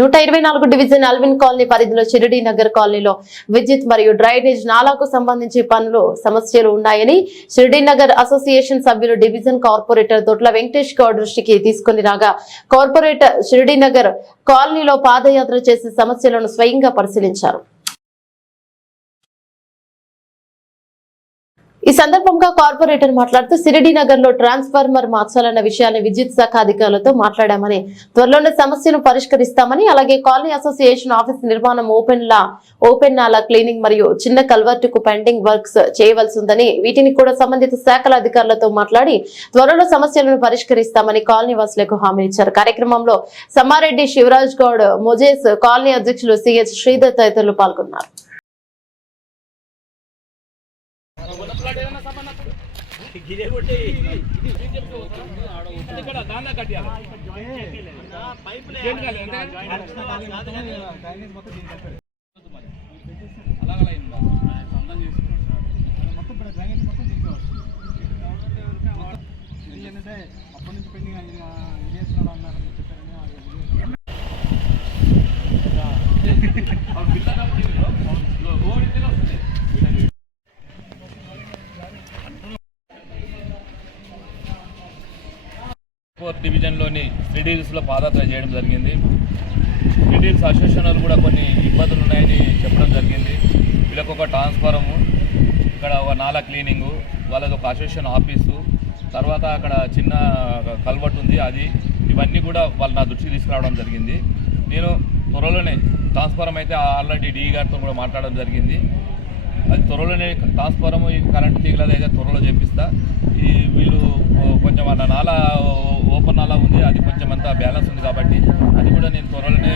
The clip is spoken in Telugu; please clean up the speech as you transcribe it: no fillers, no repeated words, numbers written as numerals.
124 డివిజన్ అల్విన్ కాలనీ పరిధిలో షిరిడి నగర్ కాలనీలో విద్యుత్ మరియు డ్రైనేజ్ నాలాకు సంబంధించి పనులు సమస్యలు ఉన్నాయని షిరిడి నగర్ అసోసియేషన్ సభ్యులు డివిజన్ కార్పొరేటర్ దొడ్ల వెంకటేష్ గౌడ్ దృష్టికి తీసుకుని రాగా కార్పొరేటర్ షిరిడి నగర్ కాలనీలో పాదయాత్ర చేసి సమస్యలను స్వయంగా పరిశీలించారు. ఈ సందర్భంగా కార్పొరేటర్ మాట్లాడుతూ షిరిడి నగర్ లో ట్రాన్స్ఫార్మర్ మార్చాలన్న విషయాన్ని విద్యుత్ శాఖ అధికారులతో మాట్లాడామని, త్వరలోనే సమస్యను పరిష్కరిస్తామని, అలాగే కాలనీ అసోసియేషన్ ఆఫీస్ నిర్మాణం ఓపెన్ నాలా క్లీనింగ్ మరియు చిన్న కల్వర్టుకు పెండింగ్ వర్క్స్ చేయవలసి ఉందని, వీటిని కూడా సంబంధిత శాఖల అధికారులతో మాట్లాడి త్వరలో సమస్యలను పరిష్కరిస్తామని కాలనీ వాసులకు హామీ ఇచ్చారు. కార్యక్రమంలో సమ్మారెడ్డి, శివరాజ్ గౌడ్, మొజేస్, కాలనీ అధ్యక్షులు సిహెచ్ శ్రీధర్ తదితరులు పాల్గొన్నారు. డివిజన్లోని శ్రీడీల్స్లో పాదయాత్ర చేయడం జరిగింది. శ్రీడీల్స్ అసోసియేషన్ వాళ్ళు కూడా కొన్ని ఇబ్బందులు ఉన్నాయని చెప్పడం జరిగింది. వీళ్ళకి ఒక ట్రాన్స్ఫారము, ఇక్కడ ఒక నాలా క్లీనింగు, వాళ్ళది ఒక అసోసియేషన్ ఆఫీసు, తర్వాత అక్కడ చిన్న కల్వర్ట్ ఉంది, అది ఇవన్నీ కూడా వాళ్ళు నా దృష్టికి తీసుకురావడం జరిగింది. నేను త్వరలోనే ట్రాన్స్ఫారం అయితే ఆల్రెడీ డిఈ గారితో కూడా మాట్లాడడం జరిగింది. అది త్వరలోనే ట్రాన్స్ఫారము, ఈ కరెంటు తీగలది అయితే త్వరలో చేపిస్తా. ఈ వీళ్ళు కొంచెం నాలా ఓపెన్ నాలా ఉంది, అది కొంచెం అంతా బ్యాలెన్స్ ఉంది కాబట్టి అది కూడా నేను త్వరలోనే